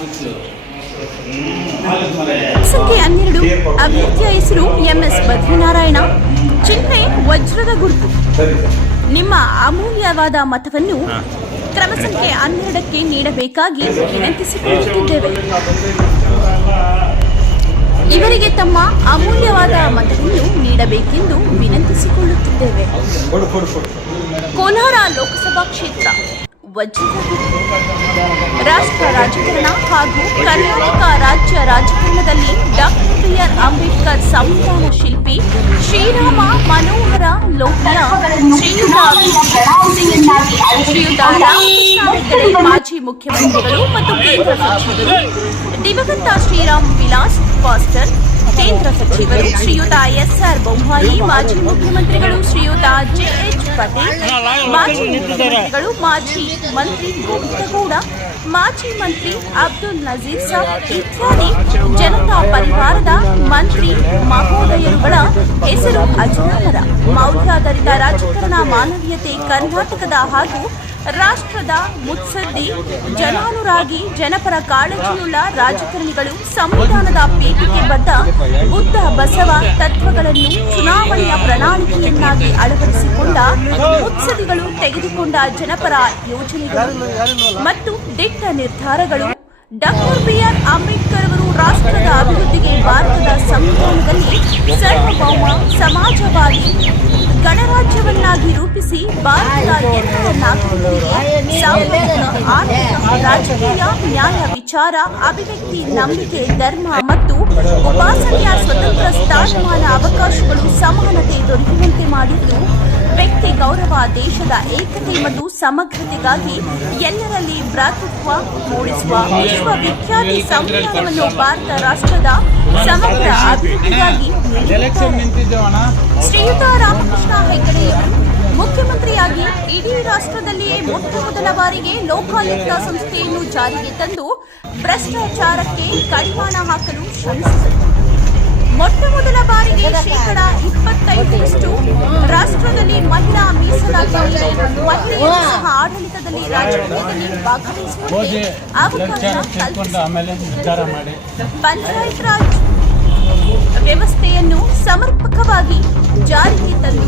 ಸಂಖ್ಯೆ 12 ಅಭ್ಯರ್ಥಿಯ ಹೆಸರು MS ಬದ್ರಿನಾರಾಯಣ. ಚಿಹ್ನೆ ವಜ್ರದ ಗುರುತು. ನಿಮ್ಮ ಅಮೂಲ್ಯವಾದ ಮತವನ್ನು ಕ್ರಮ ಸಂಖ್ಯೆ 12ಕ್ಕೆ ನೀಡಬೇಕಾಗಿ ವಿನಂತಿಸಿಕೊಳ್ಳುತ್ತಿದ್ದೇವೆ. ಇವರಿಗೆ ತಮ್ಮ ಅಮೂಲ್ಯವಾದ ಮತವನ್ನು ನೀಡಬೇಕೆಂದು ವಿನಂತಿಸಿಕೊಳ್ಳುತ್ತಿದ್ದೇವೆ. ಕೋಲಾರ ಲೋಕಸಭಾ ಕ್ಷೇತ್ರ ವಜ್ರದ ಗುರುತು. ರಾಷ್ಟ್ರ ರಾಜಕಾರಣ ಹಾಗೂ ಕರ್ನಾಟಕ ರಾಜ್ಯ ರಾಜಕಾರಣದಲ್ಲಿ ಡಾಕ್ಟರ್ ಅಂಬೇಡ್ಕರ್ ಸಂವಿಧಾನ ಶಿಲ್ಪಿ ಶ್ರೀರಾಮ ಮನೋಹರ ಲೋಹಿಯಾ, ಶ್ರೀಯುತ ರಾಮಕೃಷ್ಣ ಹೆಗಡೆ ಮಾಜಿ ಮುಖ್ಯಮಂತ್ರಿಗಳು ಮತ್ತು ಕೇಂದ್ರ ಸಚಿವರು, ದಿವಂಗತ ಶ್ರೀರಾಮ್ ವಿಲಾಸ್ ಪಾಸ್ಟರ್ ಕೇಂದ್ರ ಸಚಿವರು, ಶ್ರೀಯುತ SR ಬೊಮ್ಮಾಯಿ ಮಾಜಿ ಮುಖ್ಯಮಂತ್ರಿಗಳು, ಶ್ರೀಯುತ JH ಪಟೇಲ್ ಮಾಜಿ ಮುಖ್ಯಮಂತ್ರಿಗಳು, ಮಾಜಿ ಮಂತ್ರಿ ಗೋವಿಂದಗೌಡ, ಮಾಜಿ ಮಂತ್ರಿ ಅಬ್ದುಲ್ ನಜೀರ್ ಸಾಬ್ ಇತ್ಯಾದಿ ಜನತಾ ಪರಿವಾರದ ಮಂತ್ರಿ ಮಹೋದಯರುಗಳ ಹೆಸರು ಅಜರಾಮರ. ಮೌಲ್ಯಾಧಾರಿತ ರಾಜಕಾರಣ, ಮಾನವೀಯತೆ, ಕರ್ನಾಟಕದ ಹಾಗೂ ರಾಷ್ಟ್ರದ ಮುತ್ಸದ್ದಿ, ಜನಾನುರಾಗಿ, ಜನಪರ ಕಾಳಜಿಯುಳ್ಳ ರಾಜಕಾರಣಿಗಳು, ಸಂವಿಧಾನದ ಪೀಠಿಕೆ ಬದ್ಧ ಬುದ್ಧ ಬಸವ ತತ್ವಗಳನ್ನು ಚುನಾವಣೆಯ ಪ್ರಣಾಳಿಕೆಯನ್ನಾಗಿ ಅಳವಡಿಸಿಕೊಂಡ ಮುತ್ಸದ್ದಿಗಳು ತೆಗೆದುಕೊಂಡ ಜನಪರ ಯೋಜನೆಗಳು ಮತ್ತು ದಿಟ್ಟ ನಿರ್ಧಾರಗಳು. ಡಾಕ್ಟರ್ BR ಅಂಬೇಡ್ಕರ್ ಅವರು ರಾಷ್ಟ್ರದ ಅಭಿವೃದ್ಧಿಗೆ ಭಾರತದ ಸಂವಿಧಾನದಲ್ಲಿ ಸಾರ್ವಭೌಮ ಸಮಾಜವಾದಿ ಗಣರಾಜ್ಯವನ್ನಾಗಿ ರೂಪಿಸಿ ಭಾರತದ ಎಲ್ಲ ನಾಗರಿಕರಿಗೆ ಸಾಮಾಜಿಕ, ಆರ್ಥಿಕ, ರಾಜಕೀಯ, ನ್ಯಾಯ, ವಿಚಾರ, ಅಭಿವ್ಯಕ್ತಿ, ನಂಬಿಕೆ, ಧರ್ಮ ಮತ್ತು ಉಪಾಸನೆಯ ಸ್ವತಂತ್ರ ಸ್ಥಾನಮಾನ, ಅವಕಾಶಗಳು, ಸಮಾನತೆ ದೊರೆಯುವಂತೆ ಮಾಡಿದ್ದು, ವ್ಯಕ್ತಿ ಗೌರವ, ದೇಶದ ಏಕತೆ ಮತ್ತು ಸಮಗ್ರತೆಗಾಗಿ ಎಲ್ಲರಲ್ಲಿ ಭ್ರಾತೃತ್ವ ಮೂಡಿಸುವ ವಿಶ್ವವಿಖ್ಯಾತಿ ಸಂವಿಧಾನವನ್ನು ಭಾರತ ರಾಷ್ಟ್ರದ ಸಮಗ್ರ ಅಭಿವೃದ್ಧಿಗಾಗಿ ಶ್ರೀಯುತ ರಾಮಕೃಷ್ಣ ಹೆಗಡೆಯವರು ಮುಖ್ಯಮಂತ್ರಿಯಾಗಿ ಇಡೀ ರಾಷ್ಟ್ರದಲ್ಲಿಯೇ ಮೊದಲ ಬಾರಿಗೆ ಲೋಕಾಯುಕ್ತ ಸಂಸ್ಥೆಯನ್ನು ಜಾರಿಗೆ ತಂದು ಭ್ರಷ್ಟಾಚಾರಕ್ಕೆ ಕಡಿವಾಣ ಹಾಕಲು ಶ್ರಮಿಸಿದರು. ಮೊದಲ ಬಾರಿಗೆ 25% ರಾಷ್ಟ್ರದಲ್ಲಿ ಮಹಿಳಾ ಮೀಸಲಾತಿ, ಮಹಿಳೆಯರು ಸಹ ಆಡಳಿತದಲ್ಲಿ, ರಾಜಕೀಯದಲ್ಲಿ ಭಾಗವಹಿಸುವಂತೆ ಅವಕಾಶ ಕಲ್ಪಿಸಿದರು. ಪಂಚಾಯತ್ ರಾಜ್ ವ್ಯವಸ್ಥೆಯನ್ನು ಸಮರ್ಪಕವಾಗಿ ಜಾರಿಗೆ ತಂದು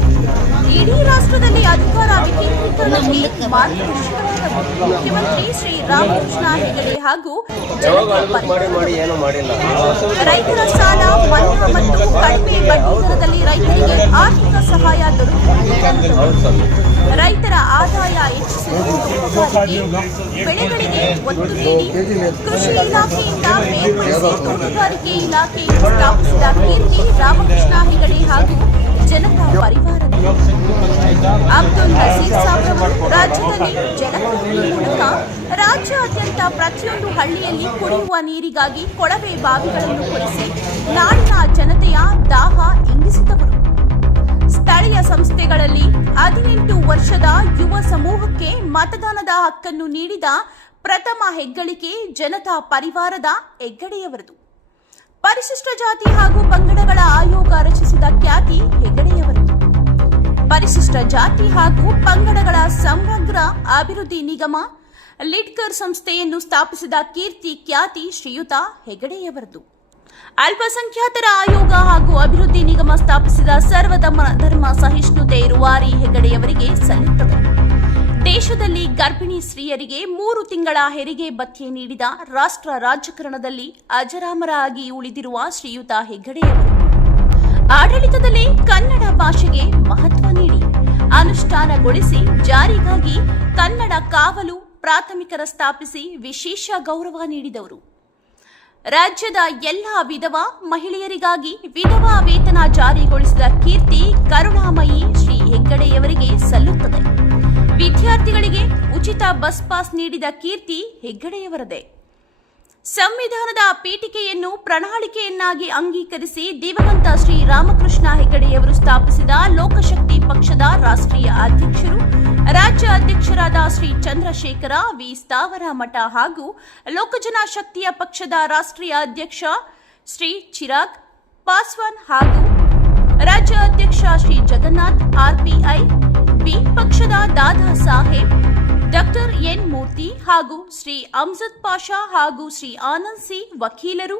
ಇಡೀ ರಾಷ್ಟ್ರದಲ್ಲಿ ಅಧಿಕಾರ ವಿಕೇಂದ್ರೀಕರಣಕ್ಕೆ ಮಾರ್ಗದರ್ಶಕರಾದ ಮುಖ್ಯಮಂತ್ರಿ ಶ್ರೀ ರಾಮಕೃಷ್ಣ ಹೆಗಡೆ ಹಾಗೂ ರೈತರ ಸಾಲ ಮನ್ನಾ ಮತ್ತು ಕಡಿಮೆ ಬಡ್ಡಿ ದರದಲ್ಲಿ ರೈತರಿಗೆ ಆರ್ಥಿಕ ಸಹಾಯ ದೊರೆಯುತ್ತದೆ. ರೈತರ ಆದಾಯ ಹೆಚ್ಚಿಸುವುದು, ಬೆಳೆಗಳಿಗೆ ಒತ್ತು ನೀಡಿ ಕೃಷಿ ಇಲಾಖೆಯಿಂದ ಬೇರ್ಪಡಿಸಿ ತೋಟಗಾರಿಕೆ ಇಲಾಖೆಯನ್ನು ಸ್ಥಾಪಿಸಿದ ಕೀರ್ತಿ ರಾಮಕೃಷ್ಣ ಹೆಗಡೆ ಹಾಗೂ ಜನತಾ ಪರಿವಾರದ. ಅಬ್ದುಲ್ ನಜೀರ್ ಸಾಬ್ ಅವರು ರಾಜ್ಯದಲ್ಲಿ ಜಲಕ್ರಾಂತಿ ಮೂಲಕ ರಾಜ್ಯಾದ್ಯಂತ ಪ್ರತಿಯೊಂದು ಹಳ್ಳಿಯಲ್ಲಿ ಕುಡಿಯುವ ನೀರಿಗಾಗಿ ಕೊಳವೆ ಬಾವಿಗಳನ್ನು ಕೊರೆಸಿ ನಾಡಿನ ಜನತೆಯ ದಾಹ ಇಂಗಿಸಿದವರು. ಸ್ಥಳೀಯ ಸಂಸ್ಥೆಗಳಲ್ಲಿ 18 ವರ್ಷದ ಯುವ ಸಮೂಹಕ್ಕೆ ಮತದಾನದ ಹಕ್ಕನ್ನು ನೀಡಿದ ಪ್ರಥಮ ಹೆಗ್ಗಳಿಕೆ ಜನತಾ ಪರಿವಾರದ ಹೆಗ್ಗಡೆಯವರದು. ಪರಿಶಿಷ್ಟ ಜಾತಿ ಹಾಗೂ ಪಂಗಡಗಳ ಆಯೋಗ ರಚಿಸಿದ ಖ್ಯಾತಿ ಹೆಗಡೆಯವರದು. ಪರಿಶಿಷ್ಟ ಜಾತಿ ಹಾಗೂ ಪಂಗಡಗಳ ಸಮಗ್ರ ಅಭಿವೃದ್ಧಿ ನಿಗಮ ಲಿಡ್ಕರ್ ಸಂಸ್ಥೆಯನ್ನು ಸ್ಥಾಪಿಸಿದ ಕೀರ್ತಿ ಖ್ಯಾತಿ ಶ್ರೀಯುತ ಹೆಗಡೆಯವರದು. ಅಲ್ಪಸಂಖ್ಯಾತರ ಆಯೋಗ ಹಾಗೂ ಅಭಿವೃದ್ಧಿ ನಿಗಮ ಸ್ಥಾಪಿಸಿದ ಸರ್ವಧರ್ಮ ಸಹಿಷ್ಣುತೆ ರೂವಾರಿ ಹೆಗಡೆಯವರಿಗೆ ಸಲ್ಲುತ್ತದೆ. ದೇಶದಲ್ಲಿ ಗರ್ಭಿಣಿ ಸ್ತ್ರೀಯರಿಗೆ 3 ತಿಂಗಳ ಹೆರಿಗೆ ಭತ್ಯೆ ನೀಡಿದ ರಾಷ್ಟ್ರ ರಾಜಕಾರಣದಲ್ಲಿ ಅಜರಾಮರಾಗಿ ಉಳಿದಿರುವ ಶ್ರೀಯುತ ಹೆಗಡೆಯವರು ಆಡಳಿತದಲ್ಲಿ ಕನ್ನಡ ಭಾಷೆಗೆ ಮಹತ್ವ ನೀಡಿ ಅನುಷ್ಠಾನಗೊಳಿಸಿ ಜಾರಿಗಾಗಿ ಕನ್ನಡ ಕಾವಲು ಪ್ರಾಥಮಿಕರ ಸ್ಥಾಪಿಸಿ ವಿಶೇಷ ಗೌರವ ನೀಡಿದವರು. ರಾಜ್ಯದ ಎಲ್ಲಾ ವಿಧವಾ ಮಹಿಳೆಯರಿಗಾಗಿ ವಿಧವಾ ವೇತನ ಜಾರಿಗೊಳಿಸಿದ ಕೀರ್ತಿ ಕರುಣಾಮಯಿ ಶ್ರೀ ಹೆಗ್ಗಡೆಯವರಿಗೆ ಸಲ್ಲುತ್ತದೆ. ವಿದ್ಯಾರ್ಥಿಗಳಿಗೆ ಉಚಿತ ಬಸ್ ಪಾಸ್ ನೀಡಿದ ಕೀರ್ತಿ ಹೆಗ್ಗಡೆಯವರದೇ. ಸಂವಿಧಾನದ ಪೀಠಿಕೆಯನ್ನು ಪ್ರಣಾಳಿಕೆಯನ್ನಾಗಿ ಅಂಗೀಕರಿಸಿ ದಿವಂಗತ ಶ್ರೀ ರಾಮಕೃಷ್ಣ ಹೆಗಡೆಯವರು ಸ್ಥಾಪಿಸಿದ ಲೋಕಶಕ್ತಿ ಪಕ್ಷದ ರಾಷ್ಟ್ರೀಯ ಅಧ್ಯಕ್ಷರು, ರಾಜ್ಯ ಅಧ್ಯಕ್ಷರಾದ ಶ್ರೀ ಚಂದ್ರಶೇಖರ ವಿ ಸ್ಥಾವರ ಮಠ ಹಾಗೂ ಲೋಕಜನ ಶಕ್ತಿಯ ಪಕ್ಷದ ರಾಷ್ಟ್ರೀಯ ಅಧ್ಯಕ್ಷ ಶ್ರೀ ಚಿರಾಗ್ ಪಾಸ್ವಾನ್ ಹಾಗೂ ರಾಜ್ಯ ಅಧ್ಯಕ್ಷ ಶ್ರೀ ಜಗನ್ನಾಥ್ RPI ಬಿ ಪಕ್ಷದ ದಾದಾ ಸಾಹೇಬ್ ಡಾಕ್ಟರ್ ಎನ್ ಮೂರ್ತಿ ಹಾಗೂ ಶ್ರೀ ಅಮ್ಜದ್ ಪಾಷಾ ಹಾಗೂ ಶ್ರೀ ಆನಂದ್ ಸಿ ವಕೀಲರು.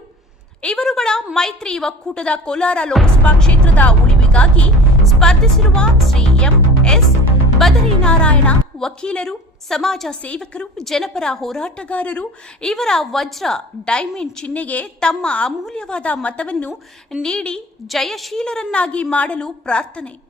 ಇವರುಗಳ ಮೈತ್ರಿ ಒಕ್ಕೂಟದ ಕೋಲಾರ ಲೋಕಸಭಾ ಕ್ಷೇತ್ರದ ಉಳಿವಿಗಾಗಿ ಸ್ಪರ್ಧಿಸಿರುವ ಶ್ರೀ ಎಂ.ಎಸ್. ಬದರಿನಾರಾಯಣ ವಕೀಲರು, ಸಮಾಜ ಸೇವಕರು, ಜನಪರ ಹೋರಾಟಗಾರರು. ಇವರ ವಜ್ರ ಡೈಮಂಡ್ ಚಿಹ್ನೆಗೆ ತಮ್ಮ ಅಮೂಲ್ಯವಾದ ಮತವನ್ನು ನೀಡಿ ಜಯಶೀಲರನ್ನಾಗಿ ಮಾಡಲು ಪ್ರಾರ್ಥನೆ.